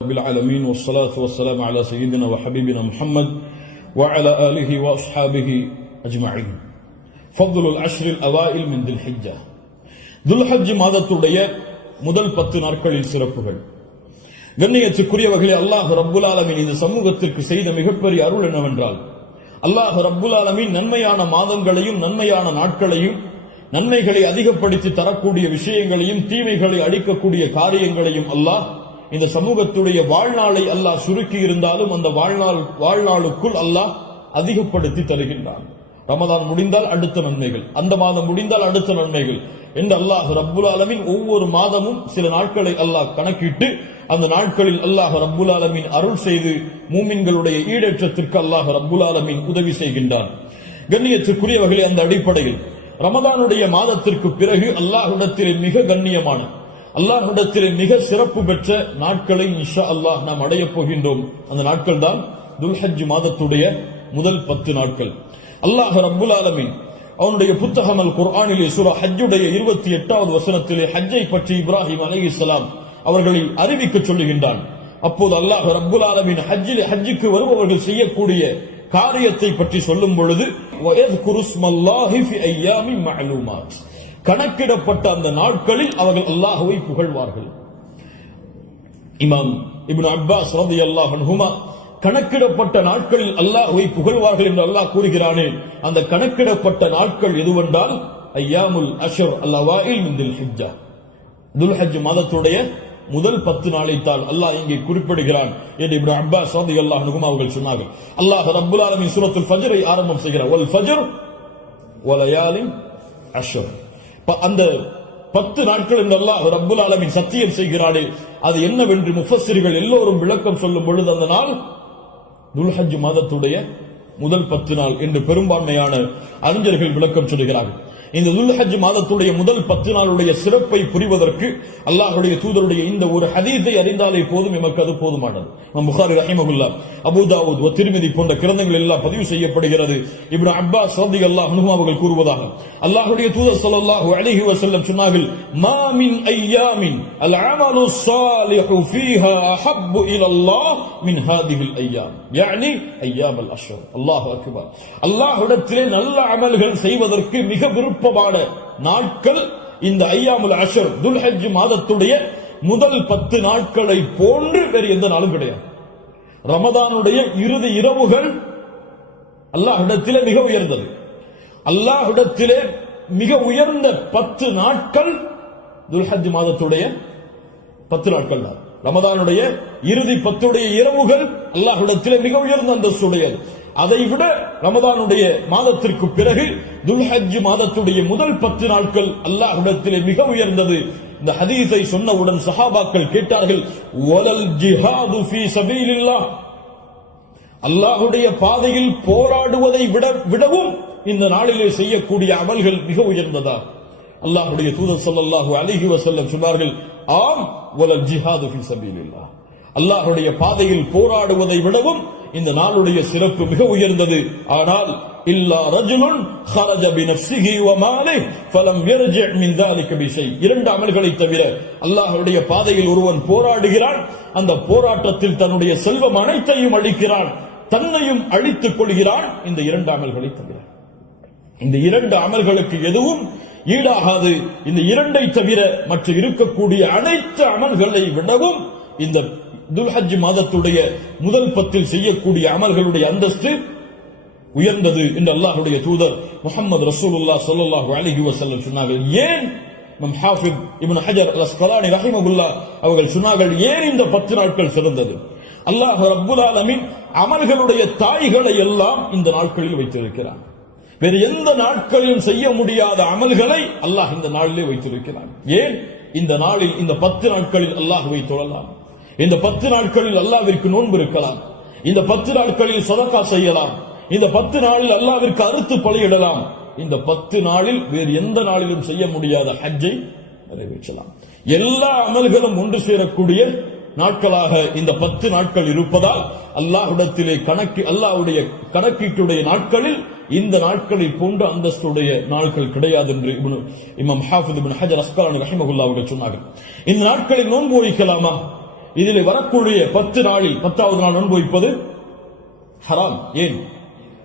رب العالمين والصلاة والسلام على سيدنا وحبيبنا محمد وعلى آله وأصحابه أجمعين. فضل العشر الأوائل من ذي الحجة. ذو الحج மாதத்துடைய முதல் 10 நாட்களில் சிறப்புகள். கண்ணியத்துக்குரியவர்களே, அல்லாஹ் ரப்புல் ஆலமீன் இந்த சமூகத்திற்கு செய்த மிகப்பெரிய அருள் என்னவென்றால், அல்லாஹ் ரப்புல் ஆலமீன் நன்மையான மாதங்களையும் நன்மையான நாட்களையும் நன்மைகளை அதிகப்படுத்தி தரக்கூடிய விஷயங்களையும் தீமைகளை அழிக்கக்கூடிய காரியங்களையும் அல்லாஹ் இந்த சமூகத்துடைய வாழ்நாளை அல்லாஹ் சுருக்கி இருந்தாலும் அந்த வாழ்நாளுக்குள் அல்லாஹ் அதிகப்படுத்தி தருகின்றான். ரமதான் முடிந்தால் அடுத்த நன்மைகள், அந்த மாதம் முடிந்தால் அடுத்த நன்மைகள் என்று அல்லாஹ் ரப்புல் ஆலமீன் ஒவ்வொரு மாதமும் சில நாட்களை அல்லாஹ் கணக்கிட்டு அந்த நாட்களில் அல்லாஹ் ரப்புல் ஆலமீன் அருள் செய்து மூமின்களுடைய ஈடேற்றத்திற்கு அல்லாஹ் ரப்புல் ஆலமீன் உதவி செய்கின்றான். கண்ணியத்துக்குரியவர்களே, அந்த அடிப்படையில் ரமதானுடைய மாதத்திற்கு பிறகு அல்லாஹ்விடத்திலே மிக கண்ணியமான, அல்லாஹ்விடத்திலே மிக சிறப்பு பெற்ற நாட்களை இன்ஷா அல்லாஹ் நாம் அடையப் போகின்றோம். அந்த நாட்கள் தான் துல்ஹஜ் மாதத்துடைய முதல் 10 நாட்கள். அல்லாஹ் ரப்புல் ஆலமீன் அவனுடைய புத்தகம் அல் குர்ஆனிலே சூரா ஹஜ்ஜுடைய 28வது வசனத்திலே ஹஜ்ஜை பற்றி இப்ராஹிம் அலைஹிஸ்ஸலாம் அவர்களை அறிவிக்க சொல்லுகின்றான். அப்போது அல்லாஹ் ரப்புல் ஆலமீன் ஹஜ்ஜுக்கு வருபவர்கள் செய்யக்கூடிய காரியத்தை பற்றி சொல்லும் பொழுது கணக்கிடப்பட்ட அந்த நாட்களில் அவர்கள் அல்லாஹ்வை புகழ்வார்கள். இமாம் இப்னு அப்பாஸ் ரலியல்லாஹு அன்ஹுமா கணக்கிடப்பட்ட நாட்களில் அல்லாஹ்வை புகழ்வார்கள் என்று அல்லாஹ் கூறுகிறானே, அந்த கணக்கிடப்பட்ட நாட்கள் எதுவென்றால் ஐயாமுல் அஷ்ர் அல்-அவாயில் மின் துல் ஹிஜ்ஜா, துல்ஹஜ் மாதத்துடைய முதல் 10 நாளைத்தான் அல்லாஹ் இங்கே குறிப்பிடுகிறான் என்று இப்னு அப்பாஸ் ரலியல்லாஹு அன்ஹுமா அவர்கள் சொன்னார்கள். அல்லாஹ் ரப்புல் ஆலமீன் சூரத்துல் ஃபஜ்ரை ஆரம்பம் செய்கிறார். வல் ஃபஜ்ர் வலயாலின் அஷ்ர். அந்த 10 நாட்கள் என்று அல்லாஹ் ரப்புல் ஆலமீன் சத்தியம் செய்கிறானே, அது என்னவென்று முஃபஸ்ஸிர்கள் எல்லோரும் விளக்கம் சொல்லும் பொழுது அந்த நாள் துல்ஹஜ் மாதத்துடைய முதல் 10 நாள் என்று பெரும்பான்மையான அறிஞர்கள் விளக்கம் சொல்கிறார்கள். இந்த துல்ஹஜ் மாதத்துடைய முதல் 10 நாளுடைய சிறப்பை புரிவதற்கு அல்லாஹ்வுடைய தூதருடைய இந்த ஒரு ஹதீஸை அறிந்தாலே போதும், எமக்கு அது போதுமானது. இமாம் புகாரி ரஹிமஹுல்லாஹ், அபூ தாவூத் திர்மிதி போன்ற கிரந்தங்கள் எல்லாம் பதிவு செய்யப்படுகிறது. இப்னு அப்பாஸ் ரலியல்லாஹு அன்ஹு அவர்கள் கூறுவதாக, அல்லாஹ்வுடைய தூதர் ஸல்லல்லாஹு அலைஹி வஸல்லம் சொன்னார்கள், மா மின் அய்யாமின் அல் அமலு ஸாலிஹு ஃபீஹா அஹப்பு இலல்லாஹ் மின் ஹாதிஹில் அய்யாம், யானி அய்யாமுல் அஷ்ர். அல்லாஹு அக்பர். அல்லாஹ்விடத்திலே நல்ல அமல்கள் செய்வதற்கு மிக விருப்பமான நாட்கள் இந்த ஐயாமுல் அஷ்ர், துல்ஹஜ் மாதத்துடைய முதல் 10 நாட்களை போன்று வேறு எந்த நாளும் கிடையாது. ரமதானுடைய இறுதி இரவுகள் அல்லாஹ்விடத்திலே மிக உயர்ந்தது. அல்லாஹ்விடத்திலே மிக உயர்ந்த 10 நாட்கள் துல்ஹஜ் மாதத்துடைய 10 நாட்கள் தான். ரமதானுடைய இறுதி 10 இரவுகள் அல்லாஹ்விடத்திலே மிக உயர்ந்த அந்தஸ்துடையது. அதைவிட ரமதானுடைய மாதத்திற்கு பிறகு துல்ஹஜ் மாதத்துடைய முதல் 10 நாட்கள் அல்லாஹ்விடத்திலே மிக உயர்ந்தது. இந்த ஹதீஸை சொன்னவுடன் சஹாபாக்கள் கேட்டார்கள், வலல் ஜிஹாது ஃபீ சபீலில்லாஹ், அல்லாஹ்வுடைய பாதையில் போராடுவதை விடவும் இந்த நாளிலே செய்யக்கூடிய அமல்கள் மிக உயர்ந்ததா? அல்லாஹ்வுடைய தூதர் ஸல்லல்லாஹு அலைஹி வஸல்லம் சொன்னார்கள், ஆம், வலல் ஜிஹாது ஃபீ சபீலில்லாஹ், அல்லாஹ்வுடைய பாதையில் போராடுவதை விடவும் இந்த நாளுடைய சிறப்பு மிக உயர்ந்தது. ஆனால் இல்லா ரஜுலுன் خرج بنفسه وماله فلم يرجع من ذلك بشيء, 2 அமல்களை தவிர அல்லாஹ்வுடைய பாதையில் ஒருவன் போராடுகிறான், அந்த போராட்டத்தில் தன்னுடைய செல்வம் அனைத்தையும் அளிக்கிறான், தன்னையும் அழித்துக் கொள்கிறான், இந்த 2 அமல்களை தவிர. இந்த 2 அமல்களுக்கு எதுவும் ஈடாகாது. இந்த 2ஐ தவிர மற்ற இருக்கக்கூடிய அனைத்து அமல்களை விடவும் இந்த துல்ஹஜ் மாதத்துடைய முதல் 10 செய்யக்கூடிய அமல்களுடைய அந்தஸ்து உயர்ந்தது என்று அல்லாஹ்வுடைய தூதர் முஹம்மது ரசூலுல்லாஹ் ஸல்லல்லாஹு அலைஹி வஸல்லம் சொன்னார்கள். ஏன் இமாம் ஹாஃபிஸ் இப்னு ஹஜர் அல் அஸ்கலானி ரஹிமஹுல்லாஹ் அவர்கள் சொன்னார்கள், ஏன் இந்த 10 நாட்கள் சிறந்தது? அல்லாஹ் ரப்புல் ஆலமீன் அமல்களுடைய தாய்களை எல்லாம் இந்த நாட்களில் வைத்திருக்கிறான். வேறு எந்த நாட்களிலும் செய்ய முடியாத அமல்களை அல்லாஹ் இந்த நாளிலே வைத்திருக்கிறான். ஏன்? இந்த நாளில், இந்த 10 நாட்களில் அல்லாஹ்வை தொழலாம், இந்த 10 நாட்களில் அல்லாஹ்விற்கு நோன்பு இருக்கலாம், இந்த 10 நாட்களில் சதகா செய்யலாம், இந்த 10 நாளில் அல்லாஹ்விற்கு அறுத்து பலியிடலாம், இந்த 10 நாளில் வேறு எந்த நாளிலும் செய்ய முடியாத ஹஜ்ஜை நிறைவேற்றலாம். எல்லா அமல்களும் ஒன்று சேரக்கூடிய நாட்களாக இந்த 10 நாட்கள் இருப்பதால் அல்லாஹ்விடத்திலே அல்லாஹ்வுடைய கணக்கீட்டுடைய நாட்களில் இந்த நாட்களை போன்ற அந்தஸ்துடைய நாட்கள் கிடையாது என்று இமாம் ஹாஃபிஸ் இப்னு ஹஜர் அஸ்கலானி ரஹிமஹுல்லாஹ் அவர்கள் சொன்னார்கள். இந்த நாட்களில் நோன்பு வைக்கலாமா? இதில் வரக்கூடிய 10 நாளில் 10வது நாள் நோன்பு வைப்பது ஹராம். ஏன்?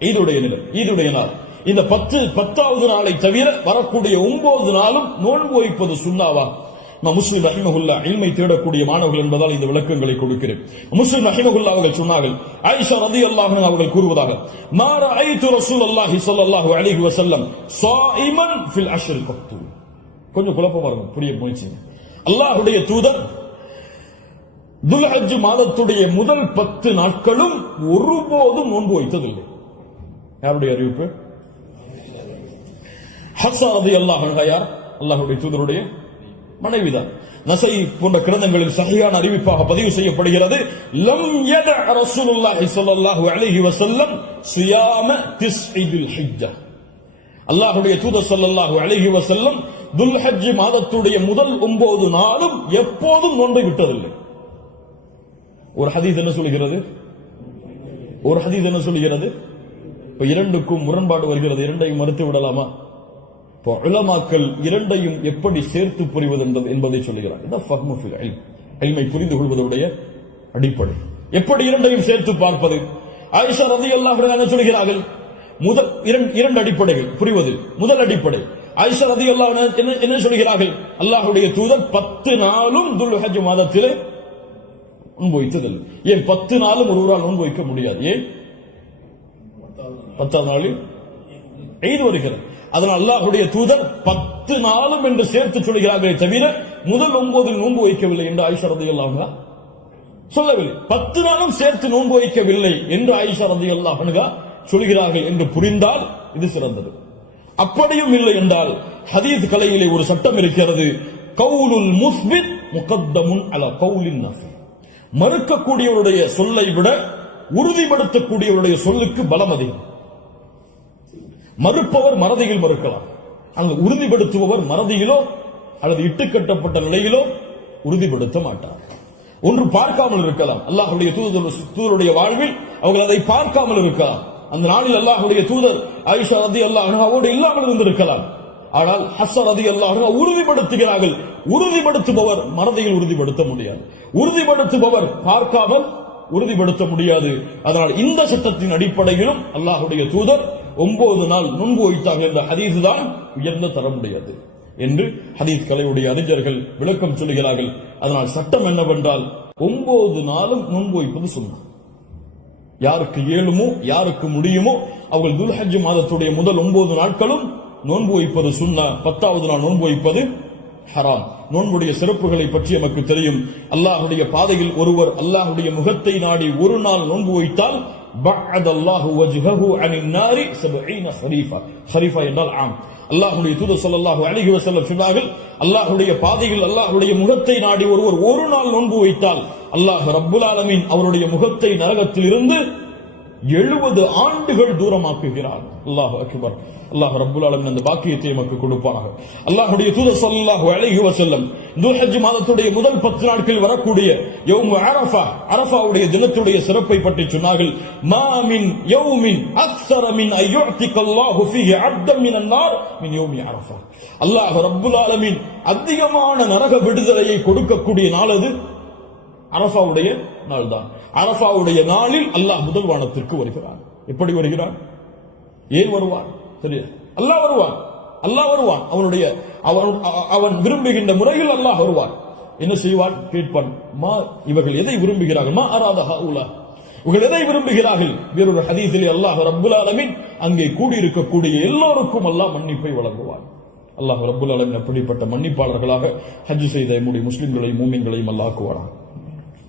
ஈதுடைய நாள். இந்த 10வது நாளை தவிர வரக்கூடிய 9 நாளும் நோன்பு வைப்பது சுன்னாவா? முஸ்லிம் ரஹிமஹுல்லா இல்மை தேடக்கூடிய மாணவர்கள் என்பதால் இந்த விளக்கங்களை கொடுக்கிறேன். முஸ்லிம் ரஹிமஹுல்லா அவர்கள் சொன்னார்கள், ஆயிஷா ரலியல்லாஹு அன்ஹா அவர்கள் கூறுவதாக, மா ரஅய்து ரசூலுல்லாஹி ஸல்லல்லாஹு அலைஹி வஸல்லம் ஸாயிமன் ஃபில் அஷ்ர் கத்து. கொஞ்சம் குழப்பமா இருக்கும், புரிய முயற்சி. அல்லாஹ்வுடைய தூதர் துல்ஹஜ் மாதத்துடைய முதல் 10 நாட்களும் ஒருபோதும் நோன்பு வைத்ததில்லை. யாருடைய அறிவிப்பு? ஹஃப்ஸா ரலியல்லாஹு அன்ஹா யார்? அல்லாஹ்வுடைய தூதருடைய மனைவிதான். நஸை போன்ற கிரந்தங்களில் சஹீஹான அறிவிப்பாக பதிவு செய்யப்படுகிறது, லம் யத ரசூலுல்லாஹி ஸல்லல்லாஹு அலைஹி வஸல்லம் சியாம திஸ்இல் ஹிஜ்ஜா. அல்லாஹ்வுடைய தூதர் ஸல்லல்லாஹு அலைஹி வஸல்லம் துல்ஹஜ் மாதத்துடைய முதல் 9 நாளும் எப்போதும் நோன்பை விட்டதில்லை. ஒரு ஹதீஸ் என்ன சொல்கிறது? இப்ப இரண்டுக்கும் முரண்பாடு வருகிறது. இரண்டையும் மறுத்து விடலாமா? உலமாக்கள் இரண்டையும் எப்படி சேர்த்து புரிவது என்பதை சொல்லுகிறார். இல்மை புரிந்து கொள்வதுடைய அடிப்படை. எப்படி இரண்டையும் சேர்த்து பார்ப்பது? ஆயிஷா ரலியல்லாஹு அன்ஹா சொல்கிறார்கள், முதல் இரண்டு அடிப்படைகள் புரிவது. முதல் அடிப்படை, ஆயிஷா ரலியல்லாஹு அன்ஹா என்ன சொல்கிறார்கள்? அல்லாஹ்வுடைய தூதர் 10 நாளும் துல்ஹஜ் மாதத்திலே நோன்பு வைத்ததில்லை. ஏன் 10 நாளும் ஒருவரால் நோன்பு வைக்க முடியாது? ஏன்? 10வது நாளில் ஈத் வருகிறது. அதனால் அல்லாஹ்வுடைய தூதர் 10 நாளும் என்று சேர்த்து சொல்கிறார்களே தவிர முதல் 9 நோன்பு வைக்கவில்லை என்று ஆயிஷா ரலியல்லாஹு அன்ஹா சொல்லவில்லை. 10 நாளும் சேர்த்து நோன்பு வைக்கவில்லை என்று ஆயிஷா ரலியல்லாஹு அன்ஹா சொல்கிறார்கள் என்று புரிந்தால் இது சிறந்தது. அப்படியும் இல்லை என்றால் ஹதீஸ் கலையிலே ஒரு சட்டம் இருக்கிறது, கவுலுல் முஸ்பித் முகத்தமுன் அலா கவுலின் நஃபி. மறுக்கக்கூடியவருடைய சொல்லை விட உறுதிப்படுத்தக்கூடியவருடைய சொல்லுக்கு பலம் அதிகம். மறுப்பவர் மறதியில் மறுக்கலாம், அங்கு உறுதிப்படுத்துபவர் மறதியிலோ அல்லது இட்டுக்கட்டப்பட்ட நிலையிலோ உறுதிப்படுத்த மாட்டார். ஒன்று பார்க்காமல் இருக்கலாம். அல்லாஹ்வுடைய தூதருடைய வாழ்வில் அவர்கள் அதை பார்க்காமல் இருக்கலாம். அந்த நாளில் அல்லாஹ்வுடைய தூதர் ஆயிஷா ரலியல்லாஹு அன்ஹாவோடு இல்லாமல் இருந்திருக்கலாம். ஆனால் ஹஃப்ஸா ரலியல்லாஹு அன்ஹா உறுதிப்படுத்துகிறார்கள். உறுதிப்படுத்துபவர் மறதியில் உறுதிப்படுத்த முடியாது, உறுதிப்படுத்துபவர் பார்க்காமல் உறுதிப்படுத்த முடியாது. அதனால் இந்த சட்டத்தின் அடிப்படையிலும் அல்லாஹ்வுடைய தூதர் 9 நாள் நோன்பு வைத்தார்கள் என்ற ஹதீஸ் தான் உயர்ந்த தரமுடையது என்று ஹதீஸ் கலையுடைய அறிஞர்கள் விளக்கம் சொல்கிறார்கள். அதனால் சட்டம் என்னவென்றால் 9 நாளும் நோன்பு வைப்பது சுன்னா. யாருக்கு இயலுமோ யாருக்கு முடியுமோ அவர்கள் துல்ஹஜ் மாதத்துடைய முதல் 9 நாட்களும் நோன்பு வைப்பது சுன்னா. 10வது நாள் நோன்பு வைப்பது ஹராம். நோன்புடைய சிறப்புகளை பற்றி நமக்கு தெரியும். அல்லாஹ்வுடைய பாதையில் ஒருவர் அல்லாஹ்வுடைய முகத்தை நாடி ஒரு நாள் நோன்பு வைத்தால் பஅத அல்லாஹு வஜ்ஹஹு அனின் நாரி 70 ஹரீஃபா. ஹரீஃபா என்றால் ஆம். அல்லாஹ்வுடைய தூதர் ஸல்லல்லாஹு அலைஹி வஸல்லம் சொன்னார்கள், அல்லாஹ்வுடைய பாதையில் அல்லாஹ்வுடைய முகத்தை நாடி ஒருவர் ஒரு நாள் நோன்பு வைத்தால் அல்லாஹ் ரப்புல் ஆலமீன் அவருடைய முகத்தை நரகத்தில் இருந்து 70 ஆண்டுகள் தூரமாக்குகிறார். அல்லாஹு அக்பர். அல்லாஹ் ரப்புல் ஆலமீன் அந்த பாக்கியத்தை நமக்கு கொடுப்பானாக. அல்லாஹ்வுடைய தூதர் ஸல்லல்லாஹு அலைஹி வஸல்லம் துல்ஹஜ் மாதத்துடைய முதல் 10 நாட்களில் வரக்கூடிய யௌம் அரஃபா, அரஃபாவுடைய தினத்துடைய சிறப்பை பற்றி சொன்னார்கள். மா மின் யௌமின் அக்ஸர மின் அய்யுஅதிகல்லாஹு ஃபீஹி அப்தன் மினன் நார் மின் யௌமி அரஃபா. அல்லாஹ் ரப்புல் ஆலமீன் அதிகமான நரக விடுதலையை கொடுக்கக்கூடிய நாள் அது அரஃபாவுடைய நாள் தான். அரஃபாவுடைய நாளில் அல்லாஹ் முதல் வானத்திற்கு வருகிறான். எப்படி வருகிறான்? ஏன் வருவான்? தெரியாது. அல்லாஹ் வருவான். அல்லாஹ் வருவான். அவன் விரும்புகின்ற முறையில் அல்லாஹ் வருவான். என்ன செய்வான்? கேட்பான், மா இவர்கள் எதை விரும்புகிறார்கள்? மா அராத ஹவுலா, இவர்கள் எதை விரும்புகிறார்கள்? வேறொரு ஹதீஸிலே அல்லாஹ் ரப்புல் ஆலமீன் அங்கே கூடியிருக்கக்கூடிய எல்லோருக்கும் அல்லாஹ் மன்னிப்பை வழங்குவான். அல்லாஹ் ரப்புல் ஆலமீன் அப்படிப்பட்ட மன்னிப்பாளர்களாக ஹஜ் செய்த நம்முடைய முஸ்லிம்களையும் மூமின்களையும் அல்லாஹ் ஆக்குவானாக.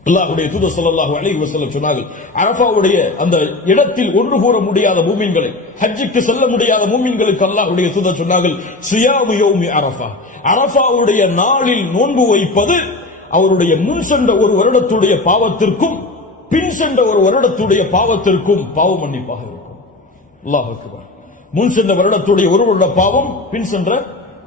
அல்லாஹ்வுடைய தூதர் ஸல்லல்லாஹு அலைஹி வஸல்லம் சொன்னார்கள், அரஃபாவுடைய அந்த இடத்தில் ஒன்று கூற முடியாத மூமின்களை, ஹஜ்ஜுக்கு செல்ல முடியாத மூமின்களுக்கு அல்லாஹ்வுடைய தூதர் சொன்னார்கள், சியாமு யௌமி அரஃபா, அரஃபாவுடைய நாளில் நோன்பு வைப்பது அவருடைய முன் சென்ற ஒரு வருடத்துடைய பாவத்திற்கும் பின் சென்ற ஒரு வருடத்துடைய பாவத்திற்கும் பாவ மன்னிப்பாக இருக்கும். அல்லாஹ் அக்பர். முன் சென்ற வருடத்துடைய ஒரு வருட பாவம் பின் சென்ற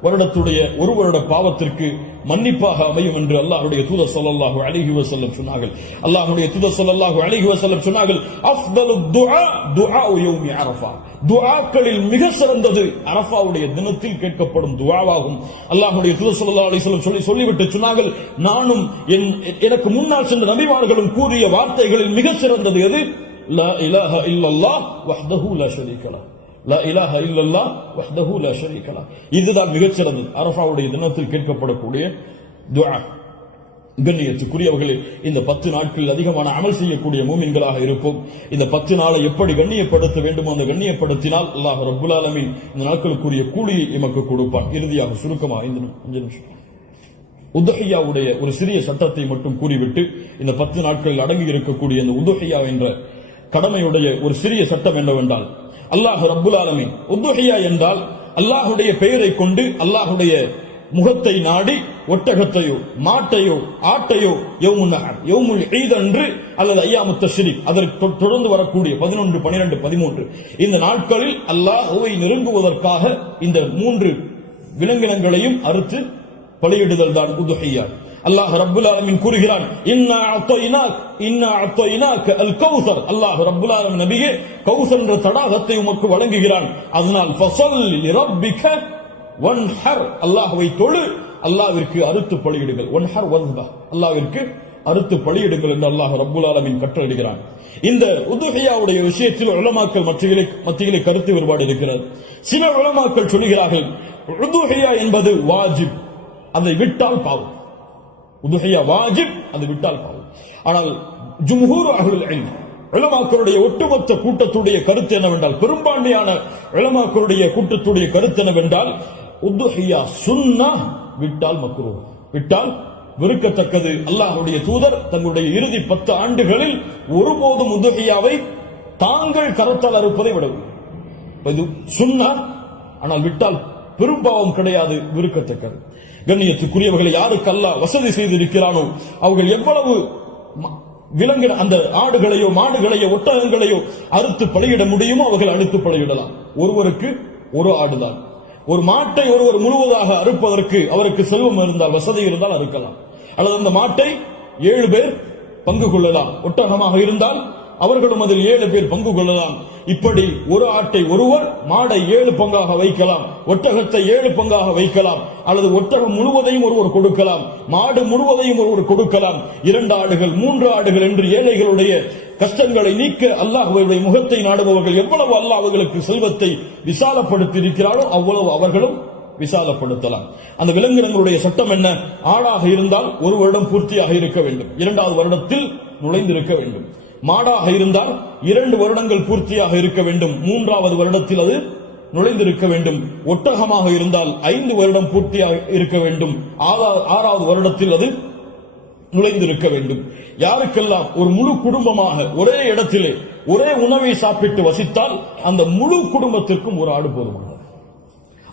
வருடத்துடைய ஒரு வருட பாவத்திற்கு மன்னிப்பாக அமையும் என்று அல்லாஹ்வுடைய தூதர் ஸல்லல்லாஹு அலைஹி வஸல்லம் சொன்னார்கள். அல்லாஹ்வுடைய தூதர் ஸல்லல்லாஹு அலைஹி வஸல்லம் சொன்னார்கள், அஃதலுத் துஆ துஆஉ யௌமி அரஃபா. துஆக்களில் மிக சிறந்தது அரஃபாவுடைய தினத்தில் கேட்கப்படும் துஆவாகும். அல்லாஹ்வுடைய தூதர் ஸல்லல்லாஹு அலைஹி வஸல்லம் சொல்லிவிட்டு சொன்னார்கள், நானும் எனக்கு முன்னால் சென்ற நபிமார்களும் கூறிய வார்த்தைகளில் மிக சிறந்தது எது? லா இலாஹ இல்லல்லாஹ் வஹ்தஹு லா ஷரீக லஹ். லா இலாஹ இல்லல்லாஹ் வஹ்தஹு லா ஷரீக லஹ். இதுதான் மிகச் சிறந்தது அரஃபாவுடைய தினத்தில் கேட்கப்படக்கூடிய துஆ. கண்ணியத்துக்குரியவர்களே, இந்த 10 நாட்களில் அதிகமான அமல் செய்யக்கூடிய மூமின்களாக இருப்போம். இந்த 10 நாளை எப்படி கண்ணியப்படுத்த வேண்டுமோ அந்த கண்ணியப்படுத்தினால் அல்லாஹ் ரப்புல் ஆலமீன் இந்த நாட்களுக்குரிய கூலியை எமக்கு கொடுப்பான். இறுதியாக சுருக்கமாக 5 நிமிஷம் உதுஹியாவுடைய ஒரு சிறிய சட்டத்தை மட்டும் கூறிவிட்டு இந்த 10 நாட்களில் அடங்கி இருக்கக்கூடிய இந்த உதுஹியா என்ற கடமையுடைய ஒரு சிறிய சட்டம் என்னவென்றால், அல்லாஹ் ரப்புல் ஆலமீன் உதுஹியா என்றால் அல்லாஹ்வுடைய பெயரை கொண்டு அல்லாஹ்வுடைய முகத்தை நாடி ஒட்டகத்தையோ மாட்டையோ ஆட்டையோ யௌமுல் ஈத் அன்று அல்லது அய்யாமுத் தஷ்ரீக் அதற்கு தொடர்ந்து வரக்கூடிய 11, 12, 13 இந்த நாட்களில் அல்லாஹ்வை நெருங்குவதற்காக இந்த 3 விலங்கினங்களையும் அறுத்து பலியிடுதல் தான் உதுஹியா. அல்லாஹ் ரப்புல் ஆலமீன் கூறுகிறான், இன்னா அத்தய்னாக அல் கௌசர். அல்லாஹ் ரப்புல் ஆலமீன் நபியே கௌசர் என்ற தடாகத்தை உமக்கு வழங்குகிறான். அதனால் ஃபஸல்லி லிரப்பிக வன்ஹர், அல்லாஹ்வை தொழு, அல்லாஹ்விற்கு அறுத்து பலியிடுங்கள். வன்ஹர் வஸ்பா, அல்லாஹ்விற்கு அறுத்து பலியிடுங்கள் என்று அல்லாஹ் ரப்புல் ஆலமீன் கட்டளையிடுகிறான். இந்த உதுஹியாவுடைய விஷயத்தில் உலமாக்கள் மத்தியிலே கருத்து வேறுபாடு இருக்கிறது. சில உலமாக்கள் சொல்கிறார்கள், உதுஹியா என்பது வாஜிப், அதை விட்டால் பாவம். உதுஹியா வாஜிப், அதை விட்டால் பாவம். ஆனால் ஜும்ஹூர் அஹ்லுல் இல்ம் உலமாக்களுடைய ஒட்டுமொத்த கூட்டத்துடைய கருத்து என்னவென்றால், பெரும்பான்மையான உலமாக்களுடைய கூட்டத்துடைய கருத்து என்னவென்றால், உதுஹியா சுன்னா, விட்டால் மக்ரூஹ், விட்டால் வெறுக்கத்தக்கது. அல்லாஹ்வுடைய தூதர் தங்களுடைய இறுதி 10 ஆண்டுகளில் ஒருபோதும் உதுஹியாவை தாங்கள் கரத்தால் அறுப்பதை விடவில்லை. இது சுன்னா, ஆனால் விட்டால் பெரும்பாவம் கிடையாது, வெறுக்கத்தக்கது. கண்ணியத்துக்குரியவர்களை யாருக்கு அல்லாஹ் வசதி செய்திருக்கிறானோ அவர்கள் எவ்வளவு விலங்கின அந்த ஆடுகளையோ மாடுகளையோ ஒட்டகங்களையோ அறுத்து பலியிட முடியுமோ அவர்கள் அறுத்து பலியிடலாம். ஒருவருக்கு ஒரு ஆடுதான். ஒரு மாட்டை ஒருவர் முழுவதாக அறுப்பதற்கு அவருக்கு செல்வம் இருந்தால், வசதி இருந்தால் அறுக்கலாம். அல்லது அந்த மாட்டை 7 பேர் பங்கு கொள்ளலாம். ஒட்டகமாக இருந்தால் அவர்களும் அதில் 7 பேர் பங்கு கொள்ளலாம். இப்படி ஒரு ஆட்டை ஒருவர், மாடை 7 பங்காக வைக்கலாம், ஒட்டகத்தை 7 பங்காக வைக்கலாம். அல்லது ஒட்டகம் முழுவதையும் ஒருவர் கொடுக்கலாம், மாடு முழுவதையும் ஒருவர் கொடுக்கலாம். 2 ஆடுகள் 3 ஆடுகள் என்று ஏழைகளுடைய கஷ்டங்களை நீக்க அல்லாஹ்வுடைய முகத்தை நாடுபவர்கள் எவ்வளவு அல்லாஹ் அவர்களுக்கு செல்வத்தை விசாலப்படுத்தி இருக்கிறாரோ அவ்வளவு அவர்களும் விசாலப்படுத்தலாம். அந்த விலங்கினங்களுடைய சட்டம் என்ன? ஆடாக இருந்தால் 1 வருடம் பூர்த்தியாக இருக்க வேண்டும், 2வது வருடத்தில் நுழைந்திருக்க வேண்டும். மாடாக இருந்தால் 2 வருடங்கள் பூர்த்தியாக இருக்க வேண்டும், 3வது வருடத்தில் அது நுழைந்திருக்க வேண்டும். ஒட்டகமாக இருந்தால் 5 வருடம் பூர்த்தியாக இருக்க வேண்டும், 6வது வருடத்தில் அது நுழைந்திருக்க வேண்டும். யாருக்கெல்லாம் ஒரு முழு குடும்பமாக ஒரே இடத்திலே ஒரே உணவை சாப்பிட்டு வசித்தால் அந்த முழு குடும்பத்திற்கும் 1 ஆடு போதுமானது,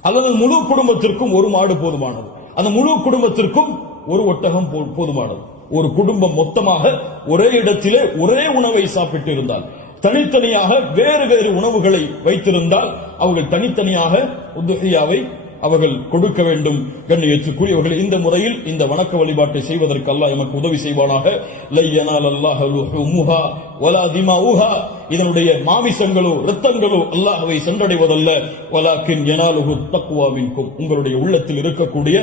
அல்லது முழு குடும்பத்திற்கும் 1 மாடு போதுமானது, அந்த முழு குடும்பத்திற்கும் 1 ஒட்டகம் போதுமானது. ஒரு குடும்பம் மொத்தமாக ஒரே இடத்திலே ஒரே உணவை சாப்பிட்டு இருந்தால், தனித்தனியாக வேறு வேறு உணவுகளை வைத்திருந்தால் அவர்கள் தனித்தனியாக உதுஹியாவை அவர்கள் கொடுக்க வேண்டும். கண்ணியத்துக்குரியவர்கள், இந்த முறையில் இந்த வணக்க வழிபாட்டை செய்வதற்கு அல்லாஹ் எமக்கு உதவி செய்வானாக. லை யனாலல்லாஹு லுஹூமுஹா வலா திமாஉஹா, இதனுடைய மாமிசங்களோ இரத்தங்களோ அல்லாஹ்வை சென்றடைவதல்ல. வலாக்கின் யனாலுஹு தக்வா மின்கும், உங்களுடைய உள்ளத்தில் இருக்கக்கூடிய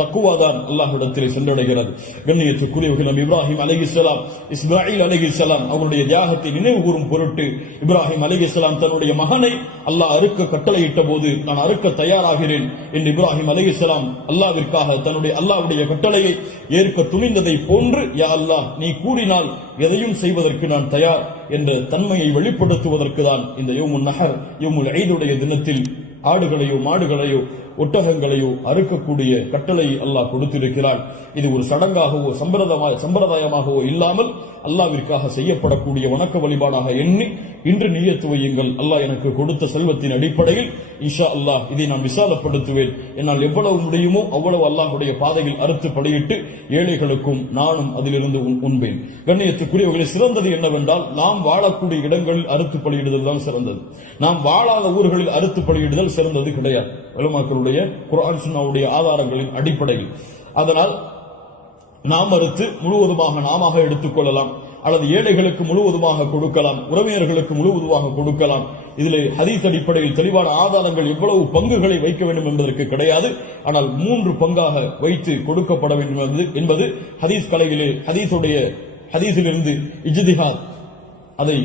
தக்குவாதான் அல்லாஹ்விடத்திலே சென்றடைகிறது. கண்ணியத்துக்குரியவர்கள், நபி இப்ராஹிம் அலைஹிஸ்ஸலாம், இஸ்மாயில் அலைஹிஸ்ஸலாம் அவருடைய தியாகத்தை நினைவு கூறும் பொருட்டு இப்ராஹிம் அலைஹிஸ்ஸலாம் தன்னுடைய மகனை அல்லாஹ் அறுக்க கட்டளையிட்ட போது, நான் அறுக்க தயாராகிறேன் என்று இப்ராஹிம் அலைஹிஸ்ஸலாம் அல்லாஹ்விற்காக தன்னுடைய அல்லாஹ்வுடைய கட்டளையை ஏற்க துணிந்ததை போன்று, யா அல்லாஹ் நீ கூறினால் எதையும் செய்வதற்கு நான் தயார் என்ற தன்மையை வெளிப்படுத்துவதற்கு தான் இந்த யௌமுன் நஹர், யௌமுல் ஈதுடைய தினத்தில் ஆடுகளையோ மாடுகளையோ ஒட்டகங்களையோ அறுக்கக்கூடிய கட்டளை அல்லாஹ் கொடுத்திருக்கிறார். இது ஒரு சடங்காகவோ சம்பிரதாயமாகவோ இல்லாமல் அல்லாஹ்விற்காக செய்யப்படக்கூடிய வணக்க வழிபாடாக எண்ணி இன்று நியத்து வையுங்கள். அல்லாஹ் எனக்கு கொடுத்த செல்வத்தின் அடிப்படையில் இன்ஷா அல்லாஹ் இதை நான் விசாலப்படுத்துவேன். என்னால் எவ்வளவு முடியுமோ அவ்வளவு அல்லாஹ்வுடைய பாதையில் அறுத்து படையிட்டு ஏழைகளுக்கும் நானும் அதிலிருந்து உண்பேன். கண்ணியத்துக்குரியவர்களை, சிறந்தது என்னவென்றால் நாம் வாழக்கூடிய இடங்களில் அறுத்து பலியிடுதல் தான் சிறந்தது. நாம் வாழாத ஊர்களில் அறுத்து பலியிடுதல் சிறந்தது கிடையாது. உலமாக்களுடைய குர்ஆன் சுன்னாவுடைய ஆதாரங்களின் அடிப்படையில் அதனால் நாம் மறுத்து முழுவதுமாக நாம எடுத்துக்கொள்ளலாம், அல்லது ஏழைகளுக்கு முழுவதுமாக கொடுக்கலாம், உறவினர்களுக்கு முழுவதுமாக கொடுக்கலாம். இதிலே ஹதீஸ் அடிப்படையில் தெளிவான ஆதாரங்கள் எவ்வளவு பங்குகளை வைக்க வேண்டும் என்பதற்கு கிடையாது. ஆனால் 3 பங்காக வைத்து கொடுக்கப்பட வேண்டும் என்பது ஹதீஸ் கலையிலே ஹதீஸிலிருந்து இஜ்திஹாத் அதை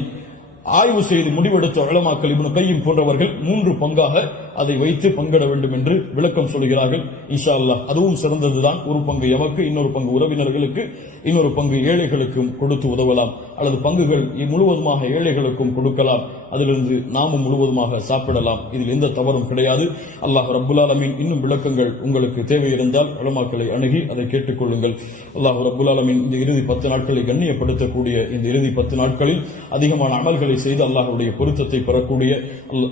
ஆய்வு செய்து முடிவெடுத்த உலமாக்கள் இப்னு கையிம் போன்றவர்கள் 3 பங்காக அதை வைத்து பங்கிட வேண்டும் என்று விளக்கம் சொல்கிறார்கள். இன்ஷா அல்லாஹ் அதுவும் சிறந்ததுதான். ஒரு பங்கு எமக்கு, இன்னொரு பங்கு உறவினர்களுக்கு, இன்னொரு பங்கு ஏழைகளுக்கும் கொடுத்து உதவலாம், அல்லது பங்குகள் முழுவதுமாக ஏழைகளுக்கும் கொடுக்கலாம், அதிலிருந்து நாமும் முழுவதுமாக சாப்பிடலாம். இதில் எந்த தவறும் கிடையாது. அல்லாஹ் ரப்புல் ஆலமீன் இன்னும் விளக்கங்கள் உங்களுக்கு தேவை இருந்தால் உலமாக்களை அணுகி அதை கேட்டுக்கொள்ளுங்கள். அல்லாஹ் ரப்புல் ஆலமீன் இந்த இறுதி 10 நாட்களை கண்ணியப்படுத்தக்கூடிய இந்த இறுதி 10 நாட்களில் அதிகமான அமல்களை செய்து அல்லாஹ்வுடைய பொருத்தத்தை பெறக்கூடிய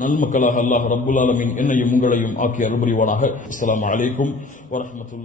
நல்மக்களாக அல்லாஹ் ரப்புல் ஆலமீன் என்னையும் உங்களையும் ஆக்கி அருள் புரிவானாக. அஸ்ஸலாமு அலைக்கும் வரஹ்மத்துல்லாஹி